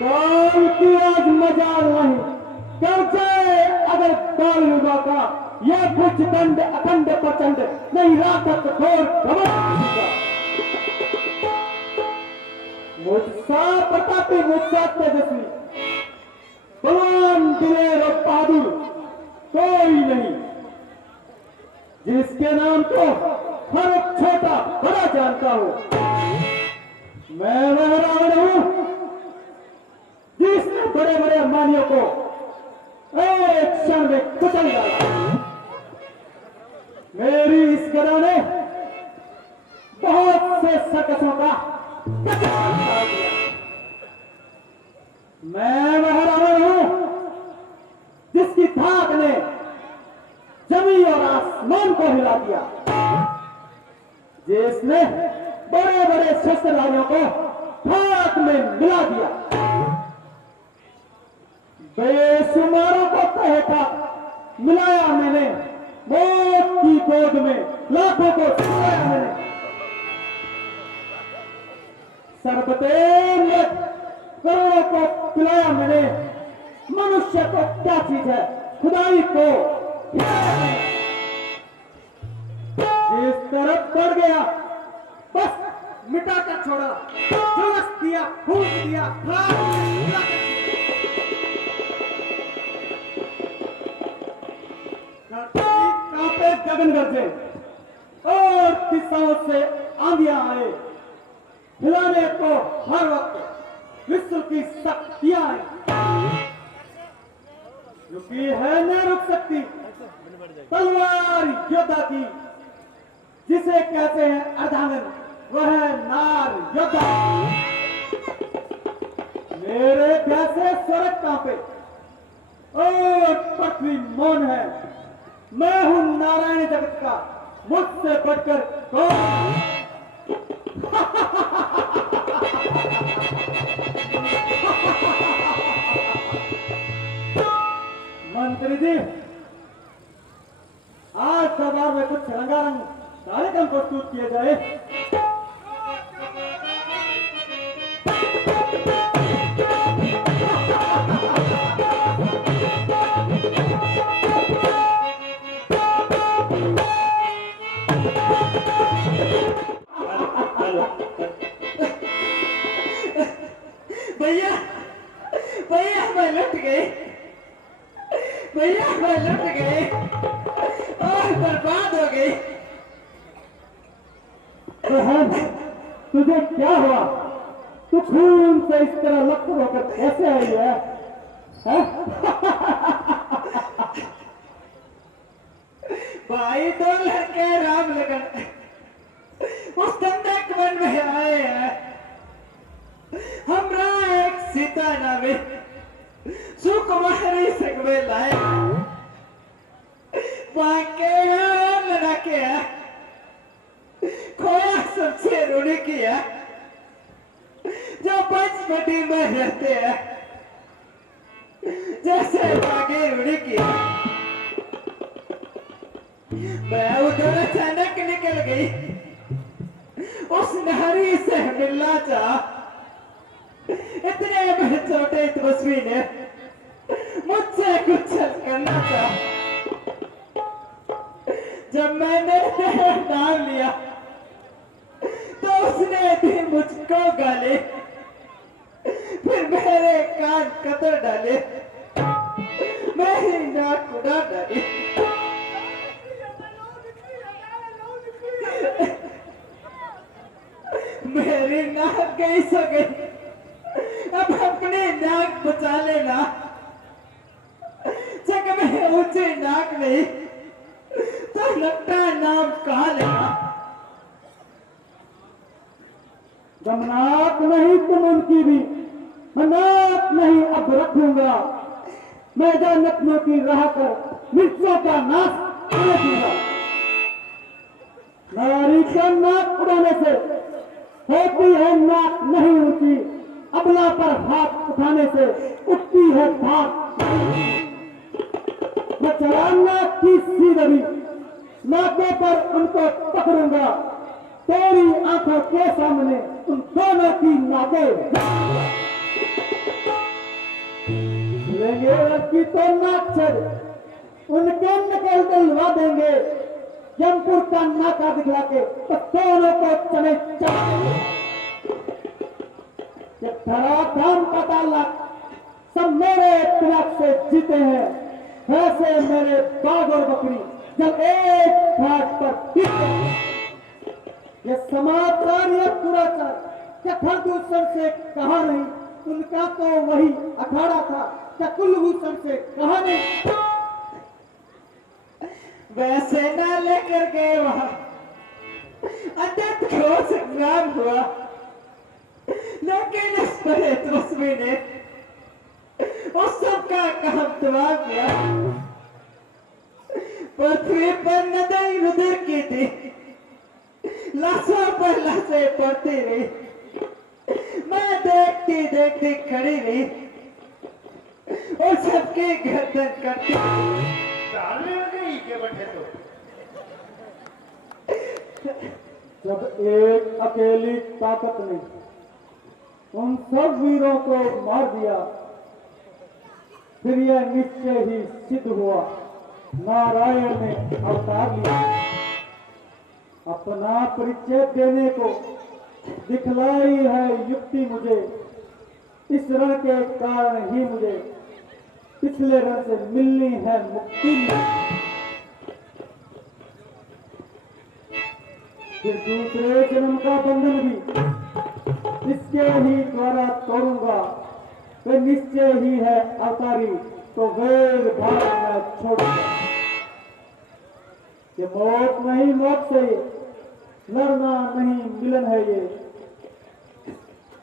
काल की आज मजाल नहीं, क्योंकि अगर काल युगा का यह कुछ दंड अखंड प्रचंड नहीं राखत घोर घमंड मुझसा प्रतापी मुझसा तेजस्वी बलवान दिलेर और बहादुर कोई नहीं, जिसके नाम को हर एक छोटा बड़ा जानता हूं। मैं वह रावण हूं जिसने बड़े बड़े अंबानियों को एक क्षण में कुचल डाला। मेरी इस गदा ने बहुत से सर्कसों का कचरा उतार दिया। मैं वह रावण हूं जिसकी धाक ने जमीन और आसमान को हिला दिया, जिसने बड़े बड़े शस्त्रधारियों को धाक में मिला दिया, बेशुमारों को तहता मिलाया मैंने, मौत की गोद में लाखों को सुलाया मैंने। सर्वतेन करोड़ों को पिलाया मैंने, मनुष्य को क्या चीज है खुदाई को जिस तरफ बढ़ गया बस मिटा कर छोड़ा, झुलस दिया, फूक दिया, कांपे गगन गरजे और दिशाओं से आंधियां आए, हिलाने को हर वक्त विश्व की शक्तियां आई, रुकी है न रुक सकती तलवार योद्धा की, जिसे कहते हैं अर्धांगन वह नार योद्धा। मेरे प्यासे स्वर्ग कांपे और पृथ्वी मौन है, मैं हूं नारायण जगत का, मुझसे बढ़कर कौन। मंत्री जी, आज दरबार में कुछ रंगारंग कार्यक्रम प्रस्तुत किए जाए। भैया भैया मैं लुट गई, भैया मैं लुट गई और बर्बाद हो गई। बहन, तुझे क्या हुआ? तू खून से इस तरह लथ होकर कैसे आई है? भाई दो लड़के राम लगन उस दंडक वन में आए हैं, हमरा एक सीता नामे सुकुमारी सगवे लाए, बाके लड़ा के खोया सबसे ऋणी किया, जो पंचवटी में रहते हैं जैसे बागे ऋणी किया। मैं उधर अचानक निकल गई, उस नारी से मिलना चाहा, इतने में छोटे तपस्वी ने मुझसे कुछ करना चाहा। जब मैंने नाम लिया तो उसने भी मुझको गाले, फिर मेरे कान कतर डाले, मेरी नाक उड़ा डाली। मेरी नाक गई सो गई, अब अपनी नाक बचा लेना, जग में ऊंची नाक नहीं तो लगता नाम कहा लेना। जमनाक नहीं तुम उनकी भी, मैं नाक नहीं अब रखूंगा, मैदान नतनों की राह कर मिर्चों का नाश कर दूंगा। नारी का नाक उड़ाने से होती है नाक नहीं ऊंची, अबला पर हाथ उठाने से उठती है धाक। मैं चलाना की सीधवी नाकों पर उनको पकड़ूंगा, तेरी आंखों के सामने उन दोनों की नाकें लेंगे की तो नाक छड़ उनके नकल दिलवा देंगे, जमपुर का नाका दिखला के तो दोनों को चने चढ़ा देंगे। ये धराधाम पताला सब मेरे दिमाग से जीते हैं, वैसे मेरे बाघ और बकरी जब एक घाट पर पीते हैं। ये समाचार या पुराचार क्या खरदूषण से कहा नहीं, उनका तो वही अखाड़ा था, क्या कुलभूषण से कहा नहीं। वैसे ना लेकर गए वहां, अत्यंत घोर संग्राम हुआ, लेकिन इस पर तुस्मी ने उस सबका काम तबाह किया। पृथ्वी पर नदी रुधिर की थी, लाशों पर लाशें पड़ती रही, मैं देखती देखती खड़ी रही और सबकी गर्दन करती के बैठे तो जब एक अकेली ताकत ने उन सब वीरों को मार दिया, फिर यह निश्चय ही सिद्ध हुआ, नारायण ने अवतार लिया। अपना परिचय देने को दिखलाई है युक्ति मुझे, इस रण के कारण ही मुझे पिछले रण से मिलनी है मुक्ति। फिर दूसरे जन्म का बंधन भी इसके ही द्वारा तोड़ूंगा, वे निश्चय ही है अवतारी तो वेद भाग मैं छोड़ूंगा। ये मौत नहीं मौत से, लड़ना नहीं मिलन है ये,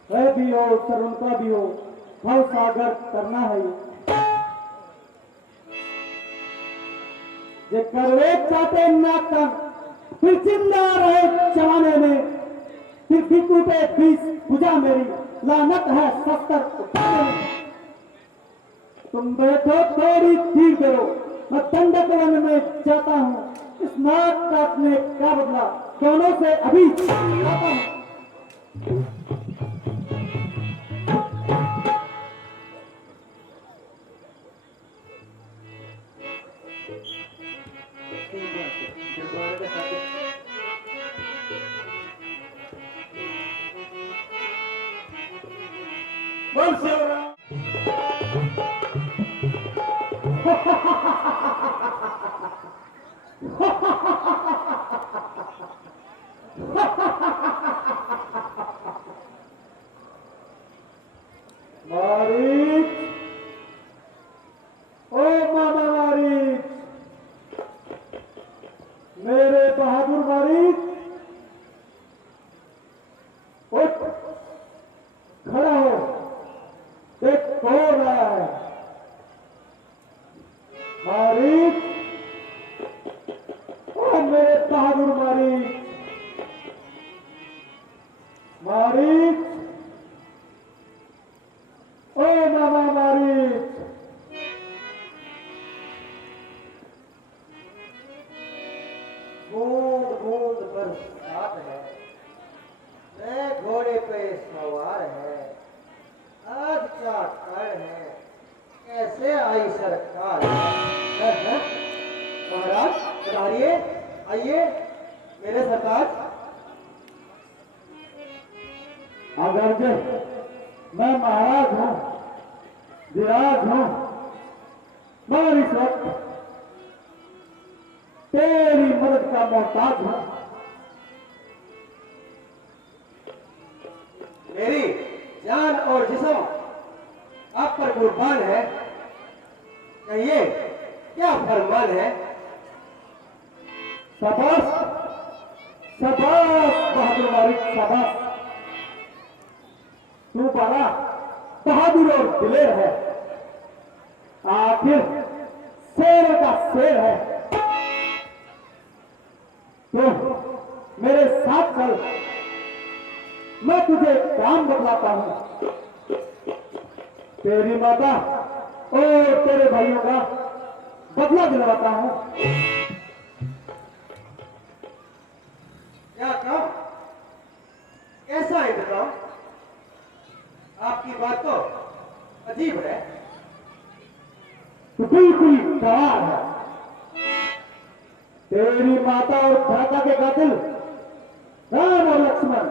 है भी हो सर उनका भी हो, भव सागर करना है ये करवे चाहते नाकम, फिर जिंदा रहे जमाने में, फिर भी टूटे बीस भुजा मेरी, लानत है शस्त्र उठाने में। तुम बैठो थोड़ी धीर करो, मैं दंडक वन में जाता हूँ, इस नाक काटने का बदला दोनों से अभी आता हूँ। बोल शिवराम। मारीच, ओ मामा मारीच, मेरे बहादुर मारीच, उठ खड़ा हो, देख कौन आया है। मारीच, ओ मेरे बहादुर मारीच, मारीच, ओ मामा मारीच। बूंद बूंद बरसात है, नए घोड़े पे सवार है, आज चाकर है, कैसे आई सरकार है? महाराज पधारिए, आइए मेरे सरताज। अगर जो मैं महाराज हूं, विराज हूं, मगर इस वक्त तेरी मदद का मोहताज हूं। मेरी जान और जिस्म आप पर कुर्बान है, कहिए क्या फरमान है? शाबाश, शाबाश बहादुर मालिक, शाबाश। तू बड़ा बहादुर और दिलेर है, आखिर शेर का शेर है। तो मेरे साथ चल, मैं तुझे काम बतलाता हूं। तेरी माता और तेरे भाइयों का बदला दिलवाता हूं। बात तो अजीब है। तो बिल्कुल गवार है। तेरी माता और भ्राता के कातिल राम और लक्ष्मण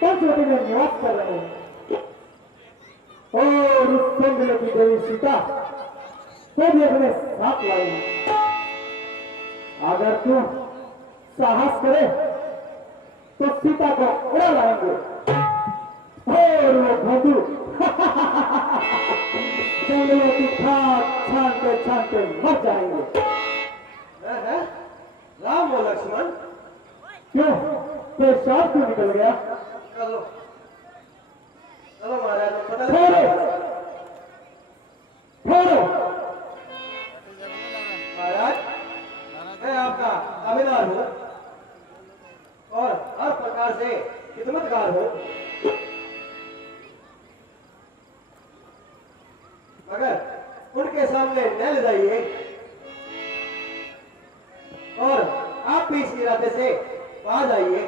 पंचवटी में निवास कर रहे हैं और उस संगले की देवी सीता को भी अपने साथ लाई है। अगर तू साहस करे तो सीता को उड़ा लाएंगे और वो भोंदू जंगलों की खाक छानते मर जाएंगे। हैं? राम और लक्ष्मण? क्यों कोई साफ क्यों निकल गया? चलो चलो महाराज, पता ठहरो ठहरो। महाराज, मैं आपका दावेदार हूँ और हर प्रकार से खिदमतगार हूँ, मगर उनके सामने न ले जाइए और आप भी इस इरादे से बाहर आइए।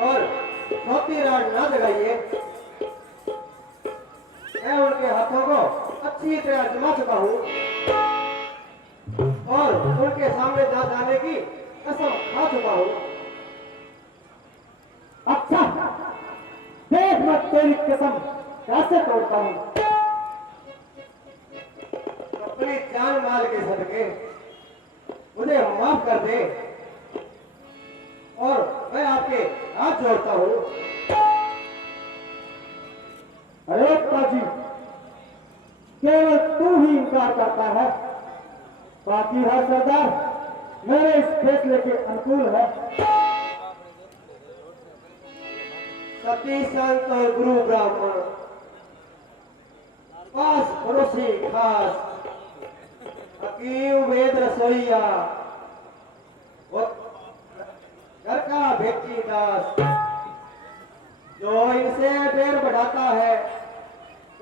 और छोटी राड ना लगाइए। मैं उनके हाथों को अच्छी तरह जमा चुका हूँ और उनके सामने ना जाने की कसम खा चुका हूँ। अच्छा देख मैं तेरी कसम कैसे तोड़ता हूं। अपनी जान माल के सदके मुझे माफ कर दे और मैं आपके हाथ जोड़ता हूँ। अरे पाजी केवल तू ही इनकार करता है, बाकी हर सरदार मेरे इस फैसले के अनुकूल है। सती संत और गुरु ब्राह्मण पास पड़ोसी खास हकीम वेद रसोईया और घर का भेटी दास, जो इनसे बैर बढ़ाता है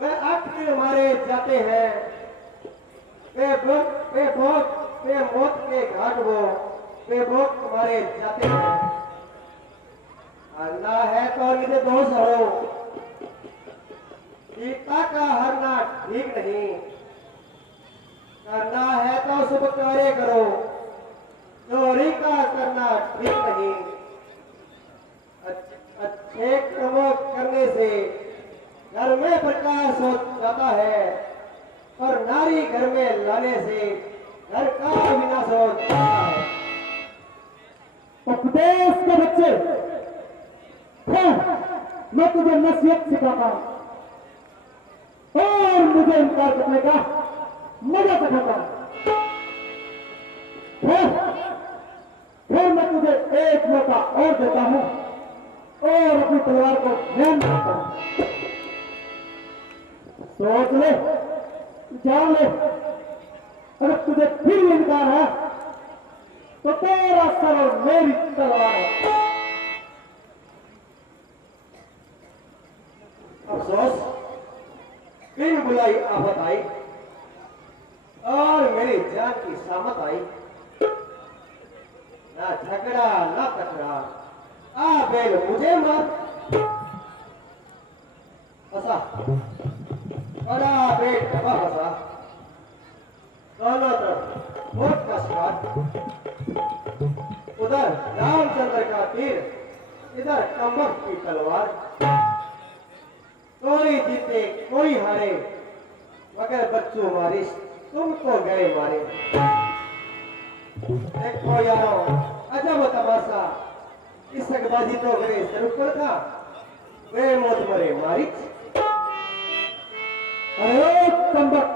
वह आखिर मारे जाते हैं। वे मौत के घाट वो वे मौत मारे जाते हैं। हरना है तो निजे दोष हरो, सीता का हरना ठीक नहीं। करना है तो शुभ कार्य करो, चोरी का करना ठीक नहीं। अच्छे कर्मों करने से घर में प्रकाश हो जाता है, पर नारी घर में लाने से घर का विनाश हो जाता है। उपदेश के बच्चे मैं तुझे नसीहत सिखाता हूं और मुझे इनकार करने का मजा सिखाता हूं। फिर मैं तुझे एक मौका और देता हूं और अपनी तलवार को ध्यान करता हूं। सोच ले, जान ले, अगर तुझे फिर इनकार है तो तेरा सर और मेरी तलवार है। अफसोस, बिन बुलाई आफत आई और मेरी जान की सामत आई। ना झगड़ा ना तकरा, आ बैल मुझे मार। फंसा बड़ा बेट दबा फंसा, दोनों तरफ मौत का शिकार। उधर रामचंद्र का तीर, इधर कम्बक की तलवार। कोई जीते कोई हारे, मगर बच्चों मारिस तुम तो गए मारे। देखो यारो अजब तमाशा, इस सकबाजी तो गए जरूर था, वे मौत मरे मारिच। अरे कम्बक,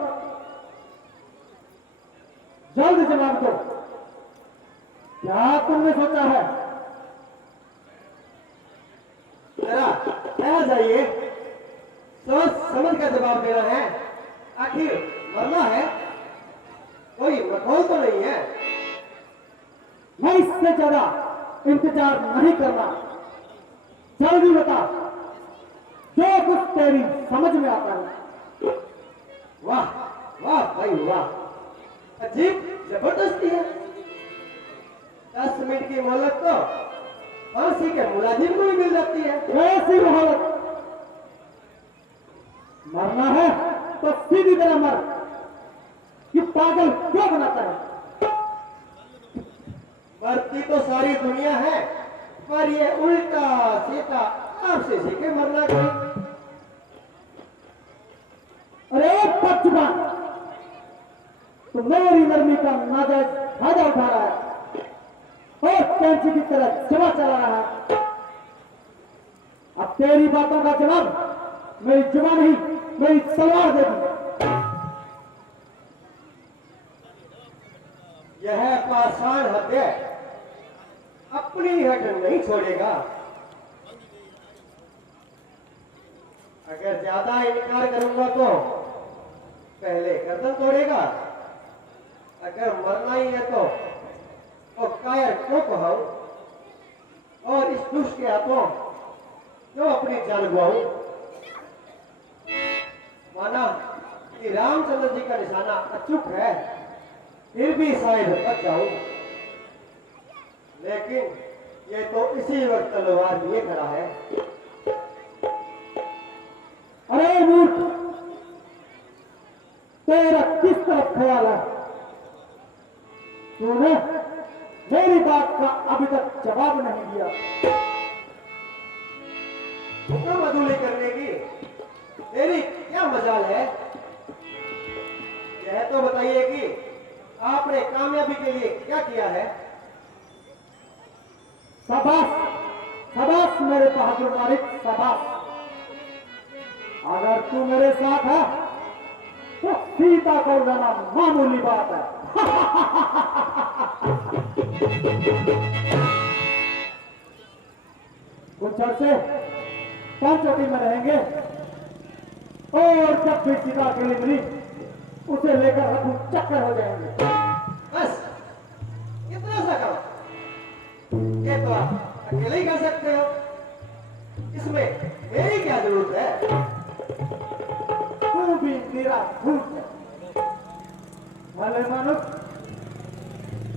जल्द जवाब दो, क्या तुमने सोचा है? जरा ठहर जाइए, सोच समझ कर जवाब देना है। आखिर मरना है, कोई मखौल तो नहीं है। मैं इससे ज्यादा इंतजार नहीं करना, जल्दी बता जो कुछ तेरी समझ में आता है। वाह वाह भाई वाह, अजीब जबरदस्ती है। 10 मिनट की मोहलत तो फांसी के मुलाजिम को भी मिल जाती है। ऐसी मोहलत मरना है तो सीधी तरह मर। कि पागल क्यों बनाता है? मरती तो सारी दुनिया है, पर ये उल्टा सीधा आपसे सीखे मरना कोई। अरे बदजुबान, तो मेरी नरमी का नाजायज फायदा उठा रहा है और कैंची की तरह जमा चला रहा है। अब तेरी बातों का जवाब मेरी जुबान नहीं, मेरी तलवार देगी। यह पाषाण हत्या अपनी हट नहीं छोड़ेगा। अगर ज्यादा इनकार करूंगा तो पहले गर्दन तोड़ेगा। अगर मरना ही है तो कायर क्यों कहाऊं और इस दुष्ट के हाथों क्यों अपनी जान गवाऊं। माना कि रामचंद्र जी का निशाना अचूक है, फिर भी शायद बच जाऊं, लेकिन ये तो इसी वक्त तलवार लिए खड़ा है। अरे मूर्ख, तेरा किस तरफ ख्याल है? तूने मेरी बात का अभी तक जवाब नहीं दिया। हुक्म मधुली करने की तेरी क्या मजाल है? यह तो बताइए कि आपने कामयाबी के लिए क्या किया है? शाबाश, शाबाश मेरे बहादुर मालिक, शाबाश। अगर तू मेरे साथ है तो सीता को लाना मामूली बात है। कुछ अर्से पंचवटी में रहेंगे और जब भी सीता अकेली मिली उसे लेकर रघु चक्कर हो जाएंगे। बस इतना सा काम, ये तो आप अकेले ही कर सकते हो। इसमें मेरी क्या जरूरत है? तू भी मेरा भूत है। भले मनुष्य,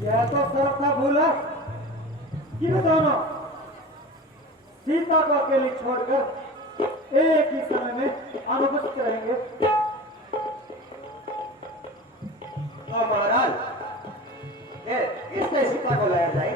यह तो सरफा भूल है कि वे दोनों सीता को अकेली छोड़कर एक ही समय में अनुपस्थित रहेंगे। तो महाराज ये किसने सीता को लाया जाए?